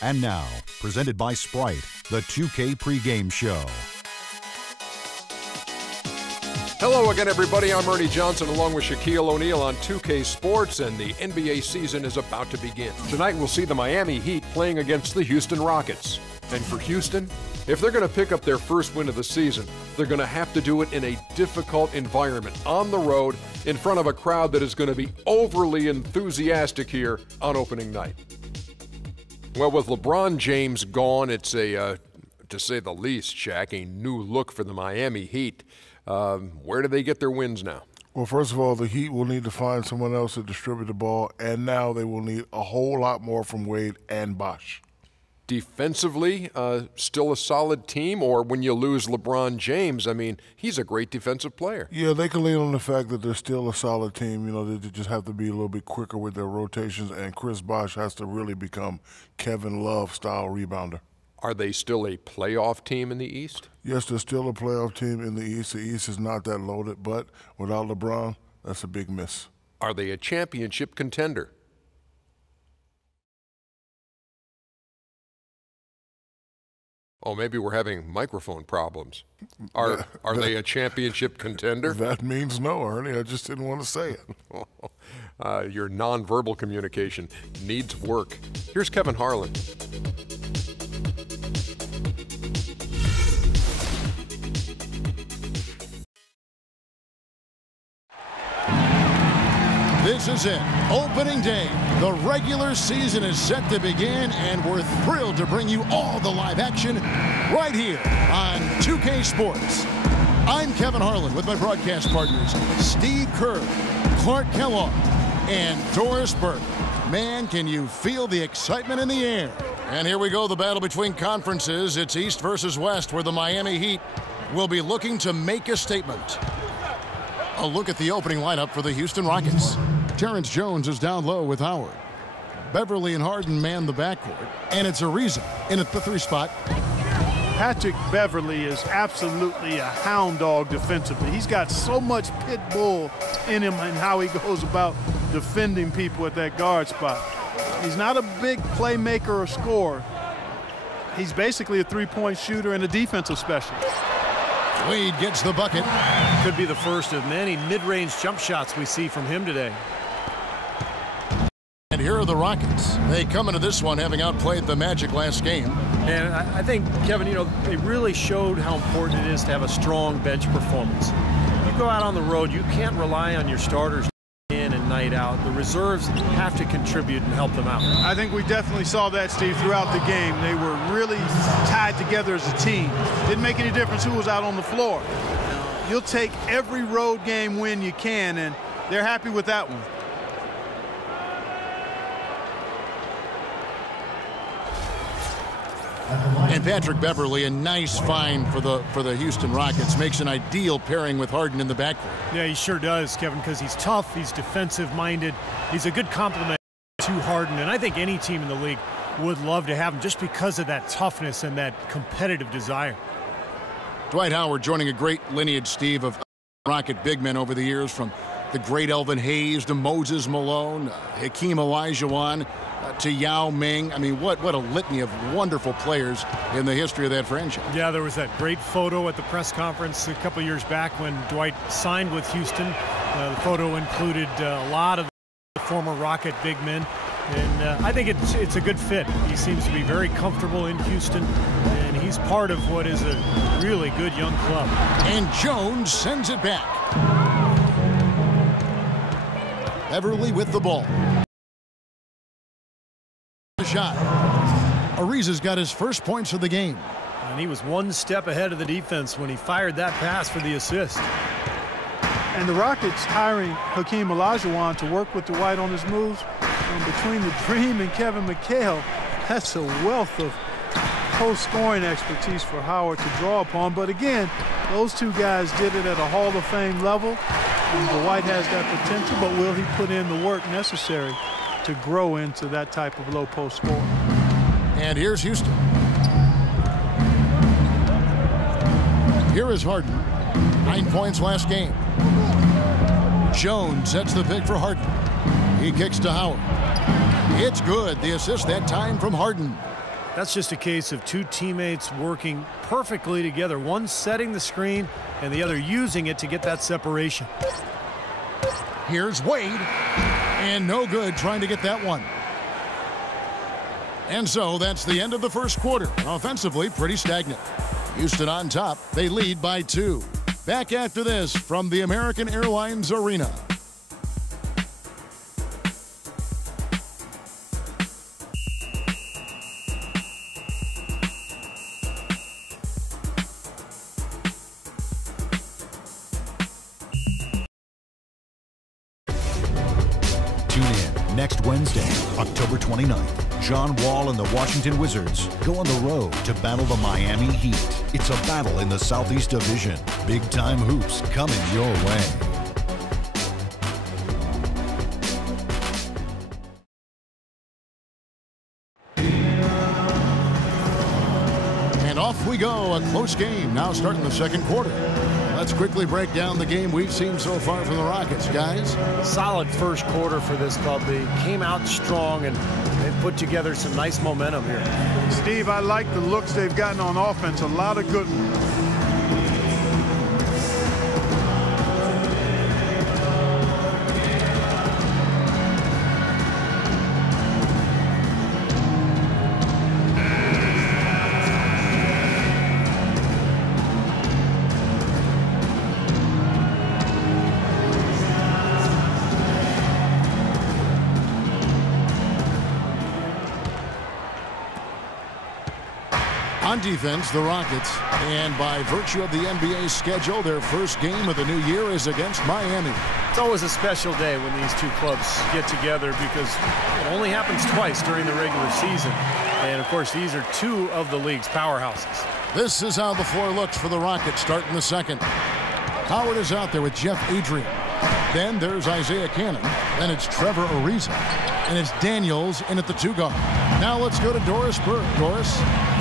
And now, presented by Sprite, the 2K pregame show. Hello again, everybody. I'm Ernie Johnson along with Shaquille O'Neal on 2K Sports, and the NBA season is about to begin. Tonight, we'll see the Miami Heat playing against the Houston Rockets. And for Houston, if they're going to pick up their first win of the season, they're going to have to do it in a difficult environment, on the road, in front of a crowd that is going to be overly enthusiastic here on opening night. Well, with LeBron James gone, it's a, to say the least, Shaq, a new look for the Miami Heat. Where do they get their wins now? Well, first of all, the Heat will need to find someone else to distribute the ball, and now they will need a whole lot more from Wade and Bosh. Defensively, still a solid team, or when you lose LeBron James, I mean, he's a great defensive player. Yeah, they can lean on the fact that they're still a solid team. You know, they just have to be a little bit quicker with their rotations, and Chris Bosh has to really become Kevin Love-style rebounder. Are they still a playoff team in the East? Yes, they're still a playoff team in the East. The East is not that loaded, but without LeBron, that's a big miss. Are they a championship contender? Oh, maybe we're having microphone problems. Are they a championship contender? That means no, Ernie. I just didn't want to say it. Your nonverbal communication needs work. Here's Kevin Harlan. This is it, opening day. The regular season is set to begin, and we're thrilled to bring you all the live action right here on 2K Sports. I'm Kevin Harlan with my broadcast partners, Steve Kerr, Clark Kellogg, and Doris Burke. Man, can you feel the excitement in the air? And here we go, the battle between conferences. It's East versus West, where the Miami Heat will be looking to make a statement. A look at the opening lineup for the Houston Rockets. Terrence Jones is down low with Howard. Beverley and Harden man the backcourt, and it's Ariza in at the 3 spot. Patrick Beverley is absolutely a hound dog defensively. He's got so much pit bull in him and how he goes about defending people at that guard spot. He's not a big playmaker or scorer. He's basically a three-point shooter and a defensive specialist. Wade gets the bucket. Could be the first of many mid-range jump shots we see from him today. And here are the Rockets. They come into this one having outplayed the Magic last game. And I think, Kevin, you know, they really showed how important it is to have a strong bench performance. You go out on the road, you can't rely on your starters in and night out. The reserves have to contribute and help them out. I think we definitely saw that, Steve, throughout the game. They were really tied together as a team. Didn't make any difference who was out on the floor. You'll take every road game win you can, and they're happy with that one. And Patrick Beverley, a nice find for the Houston Rockets, makes an ideal pairing with Harden in the backcourt. Yeah, he sure does, Kevin, because he's tough, he's defensive-minded, he's a good complement to Harden, and I think any team in the league would love to have him just because of that toughness and that competitive desire. Dwight Howard joining a great lineage, Steve, of Rocket big men over the years, from the great Elvin Hayes to Moses Malone, Hakeem Olajuwon, to Yao Ming. I mean, what a litany of wonderful players in the history of that franchise. Yeah, there was that great photo at the press conference a couple years back when Dwight signed with Houston. The photo included a lot of the former Rocket big men, and I think it's a good fit. He seems to be very comfortable in Houston, and he's part of what is a really good young club. And Jones sends it back. Beverley with the ball. Shot. Ariza's got his first points of the game. And he was one step ahead of the defense when he fired that pass for the assist. And the Rockets hiring Hakeem Olajuwon to work with Dwight on his moves. And between the Dream and Kevin McHale, that's a wealth of post-scoring expertise for Howard to draw upon. But again, those two guys did it at a Hall of Fame level. And Dwight has that potential, but will he put in the work necessary to grow into that type of low post score? And here's Houston. Here is Harden. 9 points last game. Jones sets the pick for Harden. He kicks to Howard. It's good. The assist that time from Harden. That's just a case of two teammates working perfectly together, one setting the screen and the other using it to get that separation. Here's Wade, and no good trying to get that one. And so that's the end of the first quarter. Offensively, pretty stagnant. Houston on top. They lead by 2. Back after this from the American Airlines Arena. Tune in next Wednesday, October 29th. John Wall and the Washington Wizards go on the road to battle the Miami Heat. It's a battle in the Southeast Division. Big-time hoops coming your way. And off we go. A close game now starting the second quarter. Let's quickly break down the game we've seen so far from the Rockets, guys. Solid first quarter for this club. They came out strong and they've put together some nice momentum here. Steve, I like the looks they've gotten on offense. A lot of good ones. On defense, the Rockets, and by virtue of the NBA schedule, their first game of the new year is against Miami. It's always a special day when these two clubs get together because it only happens twice during the regular season. And, of course, these are two of the league's powerhouses. This is how the floor looks for the Rockets starting the second. Howard is out there with Jeff Adrian. Then there's Isaiah Cannon. Then it's Trevor Ariza. And it's Daniels in at the 2 guard. Now let's go to Doris Burke. Doris?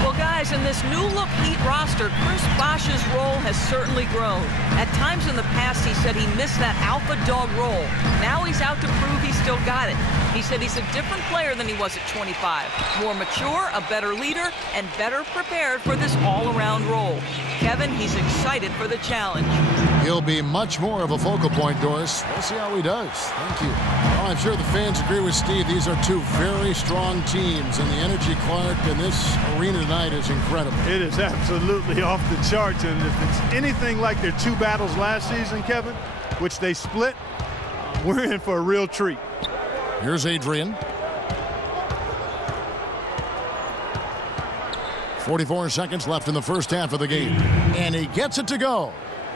Well, guys, in this new-look Heat roster, Chris Bosh's role has certainly grown. At times in the past, he said he missed that alpha dog role. Now he's out to prove he's still got it. He said he's a different player than he was at 25. More mature, a better leader, and better prepared for this all-around role. Kevin, he's excited for the challenge. He'll be much more of a focal point, Doris. We'll see how he does. Thank you. Well, I'm sure the fans agree with Steve. These are two very strong teams, and the energy, Clark, in this arena tonight is incredible. It is absolutely off the charts, and if it's anything like their 2 battles last season, Kevin, which they split, we're in for a real treat. Here's Adrian. 44 seconds left in the first half of the game, and he gets it to go.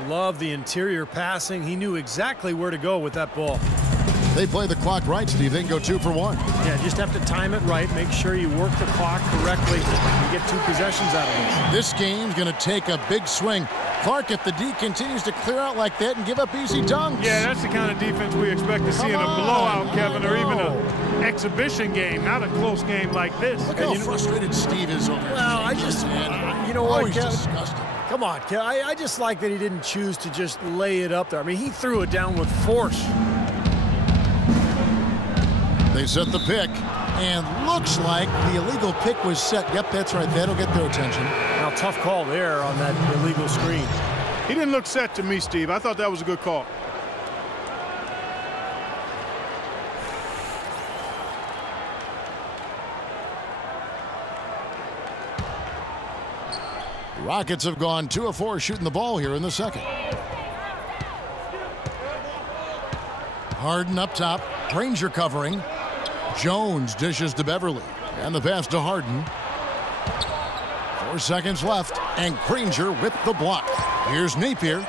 Love the interior passing. He knew exactly where to go with that ball. They play the clock right, Steve. They can go 2 for 1. Yeah, just have to time it right. Make sure you work the clock correctly and get 2 possessions out of This game's going to take a big swing. Clark, if the D continues to clear out like that and give up easy dunks. Yeah, that's the kind of defense we expect to see in a blowout, Kevin, or even an exhibition game, not a close game like this. Look how frustrated Steve is over here. Well, I just, you know what, he's disgusted. Come on, Kev. I just like that he didn't choose to just lay it up there. I mean, he threw it down with force. They set the pick, and looks like the illegal pick was set. Yep, that's right. That'll get their attention. Now, tough call there on that illegal screen. He didn't look set to me, Steve. I thought that was a good call. Rockets have gone 2 of 4 shooting the ball here in the second. Harden up top. Granger covering. Jones dishes to Beverley. And the pass to Harden. 4 seconds left. And Granger with the block. Here's Napier.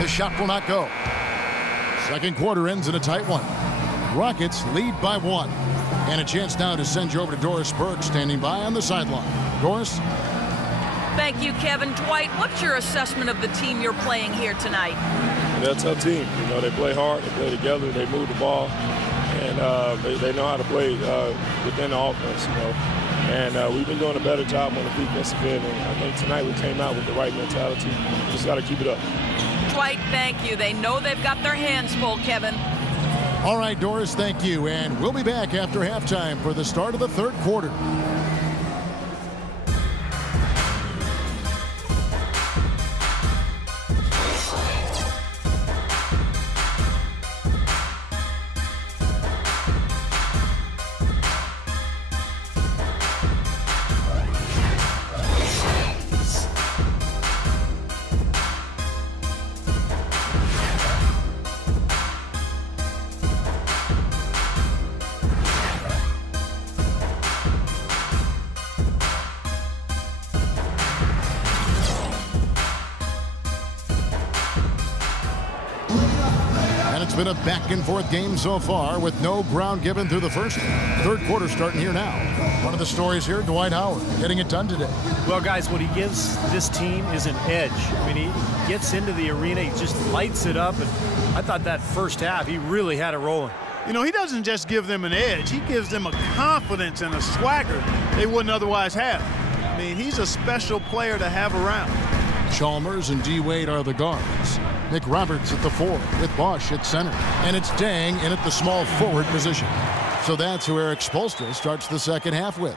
The shot will not go. Second quarter ends in a tight one. Rockets lead by 1. And a chance now to send you over to Doris Burke standing by on the sideline. Doris? Thank you, Kevin. Dwight, what's your assessment of the team you're playing here tonight? They're a tough team. You know, they play hard, they play together, they move the ball, and they know how to play within the offense, you know. And we've been doing a better job on the defensive end, and I think tonight we came out with the right mentality. Just got to keep it up. Dwight, thank you. They know they've got their hands full, Kevin. All right, Doris, thank you. And we'll be back after halftime for the start of the third quarter. been a back-and-forth game so far with no ground given through the first. Third quarter starting here now. One of the stories here, Dwight Howard getting it done today. Well, guys, what he gives this team is an edge. I mean, he gets into the arena, he just lights it up, and I thought that first half, he really had it rolling. You know, he doesn't just give them an edge. He gives them a confidence and a swagger they wouldn't otherwise have. I mean, he's a special player to have around. Chalmers and D. Wade are the guards. Nick Roberts at the 4 with Bosch at center. And it's Dang in at the small forward position. So that's who Eric Spoelstra starts the second half with.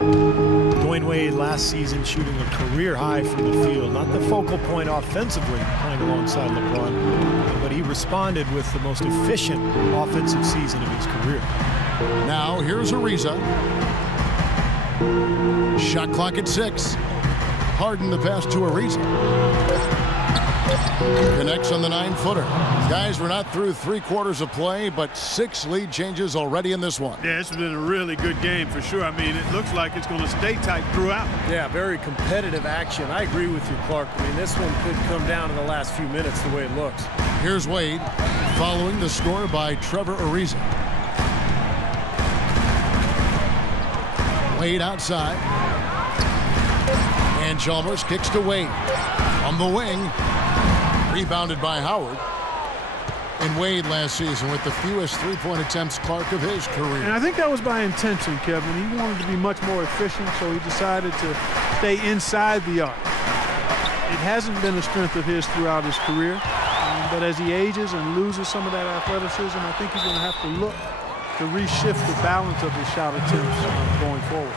Dwayne Wade last season shooting a career high from the field. Not the focal point offensively playing alongside LeBron, but he responded with the most efficient offensive season of his career. Now here's Ariza. Shot clock at 6. Harden the pass to Ariza. Connects on the 9-footer. Guys, we're not through 3 quarters of play, but 6 lead changes already in this one. Yeah, it's been a really good game for sure. I mean, it looks like it's going to stay tight throughout. Yeah, very competitive action. I agree with you, Clark. I mean, this one could come down to the last few minutes the way it looks. Here's Wade following the score by Trevor Ariza. Wade outside. And Chalmers kicks to Wade. On the wing. Rebounded by Howard. And Wade last season with the fewest three-point attempts, Clark, of his career. And I think that was by intention, Kevin. He wanted to be much more efficient, so he decided to stay inside the arc. It hasn't been a strength of his throughout his career. But as he ages and loses some of that athleticism, I think he's going to have to look to reshift the balance of his shot attempts going forward.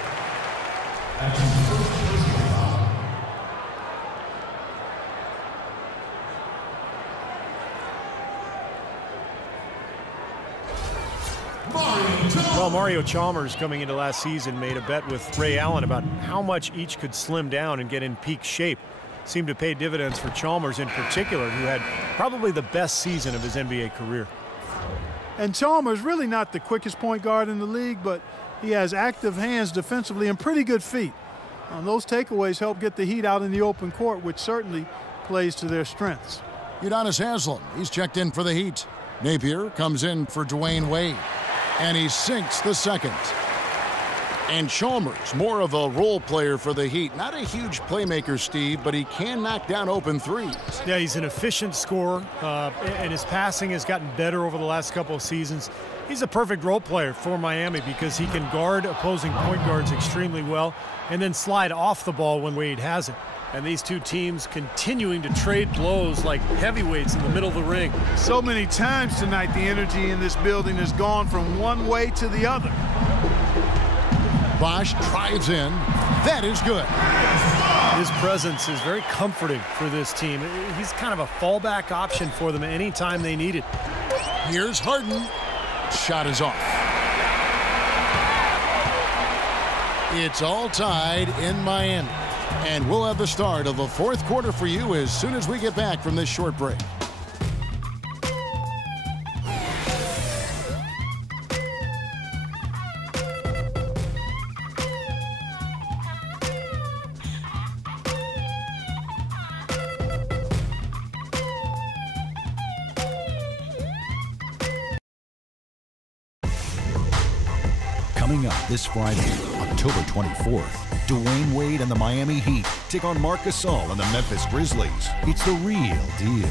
Well, Mario Chalmers coming into last season made a bet with Ray Allen about how much each could slim down and get in peak shape. Seemed to pay dividends for Chalmers in particular, who had probably the best season of his NBA career. And Chalmers really not the quickest point guard in the league, but he has active hands defensively and pretty good feet. Those takeaways help get the Heat out in the open court, which certainly plays to their strengths. Udonis Haslem, he's checked in for the Heat. Napier comes in for Dwayne Wade. And he sinks the second. And Chalmers, more of a role player for the Heat. Not a huge playmaker, Steve, but he can knock down open threes. Yeah, he's an efficient scorer, and his passing has gotten better over the last couple of seasons. He's a perfect role player for Miami because he can guard opposing point guards extremely well and then slide off the ball when Wade has it. And these two teams continuing to trade blows like heavyweights in the middle of the ring. So many times tonight, the energy in this building has gone from one way to the other. Bosch drives in. That is good. His presence is very comforting for this team. He's kind of a fallback option for them anytime they need it. Here's Harden. Shot is off. It's all tied in Miami. And we'll have the start of the fourth quarter for you as soon as we get back from this short break. Coming up this Friday, October 24th, Dwayne Wade and the Miami Heat take on Marc Gasol and the Memphis Grizzlies. It's the real deal.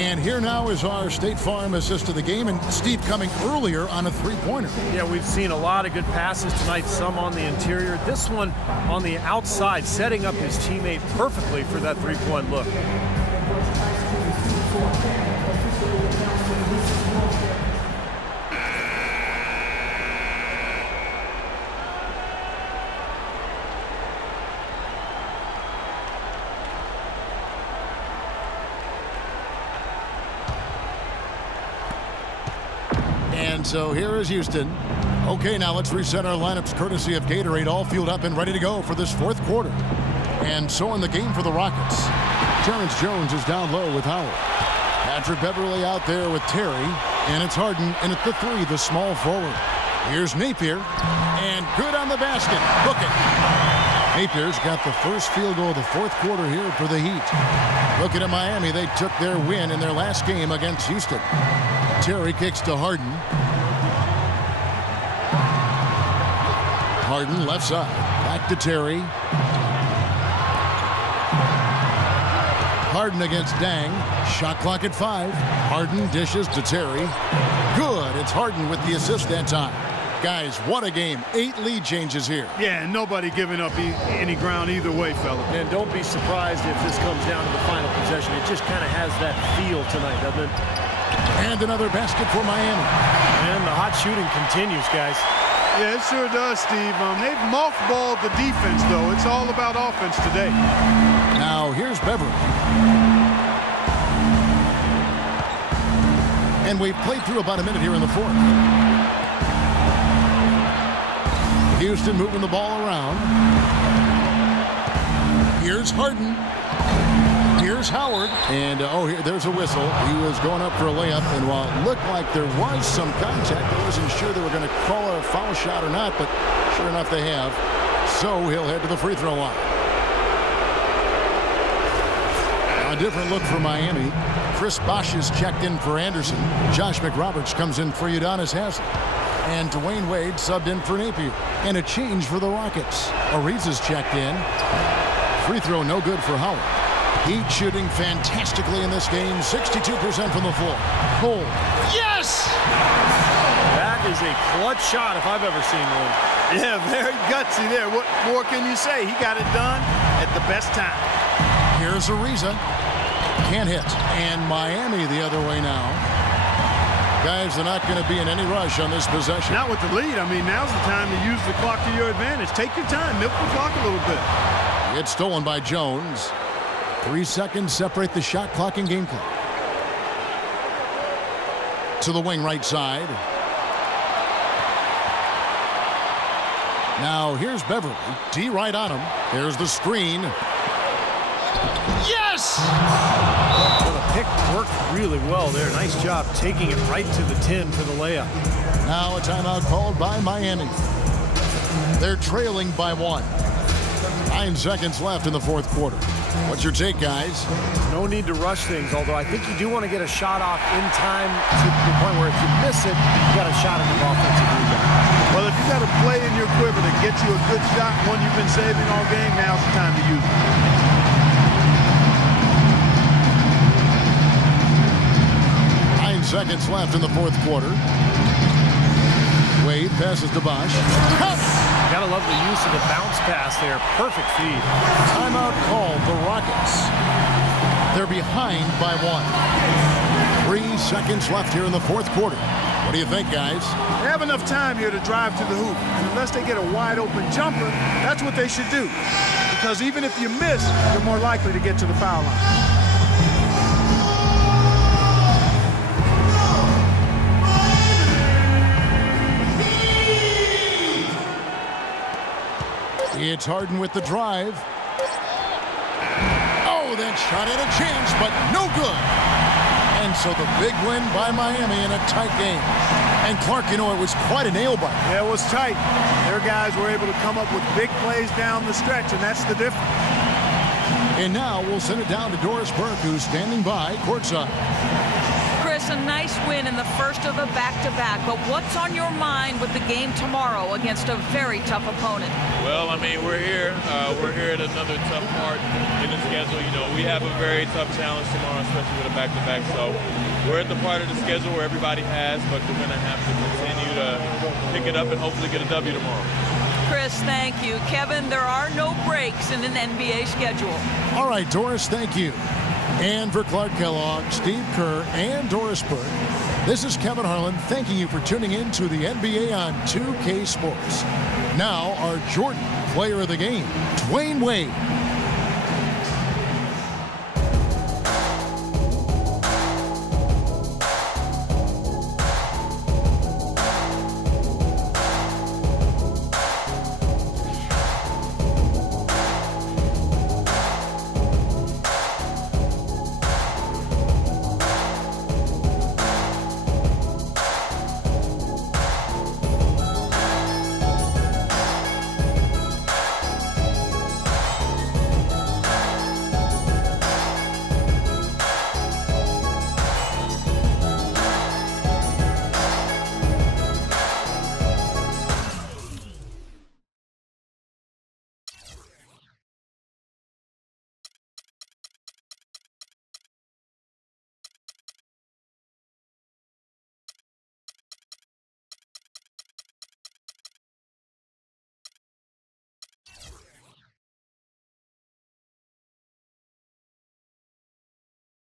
And here now is our State Farm assist to the game, and Steve coming earlier on a three-pointer. Yeah, we've seen a lot of good passes tonight, some on the interior. This one on the outside, setting up his teammate perfectly for that three-point look. And so here is Houston. Okay, now let's reset our lineups courtesy of Gatorade, all fueled up and ready to go for this fourth quarter. And so in the game for the Rockets, Terrence Jones is down low with Howard. Patrick Beverley out there with Terry, and it's Harden in at the 3, the small forward. Here's Napier, and good on the basket. Book it. Napier's got the first field goal of the fourth quarter here for the Heat. Looking at Miami, they took their win in their last game against Houston. Terry kicks to Harden. Harden left side. Back to Terry. Harden against Dang. Shot clock at 5. Harden dishes to Terry. Good. It's Harden with the assist that time. Guys, what a game. 8 lead changes here. Yeah, and nobody giving up any ground either way, fella. And don't be surprised if this comes down to the final possession. It just kind of has that feel tonight, doesn't it? And another basket for Miami. And the hot shooting continues, guys. Yeah, it sure does, Steve. They've mothballed the defense, though. It's all about offense today. Now, here's Beverley. And we've played through about a minute here in the fourth. Houston moving the ball around. Here's Harden. Here's Howard. And, there's a whistle. He was going up for a layup, and while it looked like there was some contact, I wasn't sure they were going to call a foul shot or not, but sure enough they have. So he'll head to the free throw line. A different look for Miami. Chris Bosh is checked in for Anderson. Josh McRoberts comes in for Udonis Haslem. And Dwayne Wade subbed in for Napier. And a change for the Rockets. Ariza's checked in. Free throw no good for Howard. Heat shooting fantastically in this game. 62% from the floor. Cole. Yes! That is a clutch shot if I've ever seen one. Yeah, very gutsy there. What more can you say? He got it done at the best time. Here's Ariza. Can't hit. And Miami the other way now. Guys, they're not going to be in any rush on this possession. Not with the lead. I mean, now's the time to use the clock to your advantage. Take your time. Milk the clock a little bit. It's stolen by Jones. 3 seconds separate the shot clock and game clock. To the wing right side. Now here's Beverley. D right on him. There's the screen. Yes! Well, the pick worked really well there. Nice job taking it right to the 10 for the layup. Now a timeout called by Miami. They're trailing by 1. 9 seconds left in the fourth quarter. What's your take, guys? No need to rush things, although I think you do want to get a shot off in time to the point where if you miss it, you got a shot at the offensive rebound. Well, if you got a play in your quiver to get you a good shot, one you've been saving all game, now's the time to use it. Seconds left in the fourth quarter. Wade passes to Bosh. Gotta love the use of the bounce pass there. Perfect feed. Timeout called the Rockets. They're behind by 1. 3 seconds left here in the fourth quarter. What do you think, guys? They have enough time here to drive to the hoop. And unless they get a wide open jumper, that's what they should do. Because even if you miss, you're more likely to get to the foul line. It's Harden with the drive. Oh, that shot had a chance, but no good. And so the big win by Miami in a tight game. And Clark, you know, it was quite a nail-biter. Yeah, it was tight. Their guys were able to come up with big plays down the stretch, and that's the difference. And now we'll send it down to Doris Burke, who's standing by courtside. Chris, a nice win in the first of the back-to-back, but what's on your mind with the game tomorrow against a very tough opponent? Well, I mean, we're here at another tough part in the schedule. You know, we have a very tough challenge tomorrow, especially with a back-to-back. So we're at the part of the schedule where everybody has, but we're going to have to continue to pick it up and hopefully get a W tomorrow. Chris, thank you. Kevin, there are no breaks in an NBA schedule. All right, Doris, thank you. And for Clark Kellogg, Steve Kerr, and Doris Burke, this is Kevin Harlan thanking you for tuning in to the NBA on 2K Sports. Now, our Jordan Player of the Game, Dwayne Wade.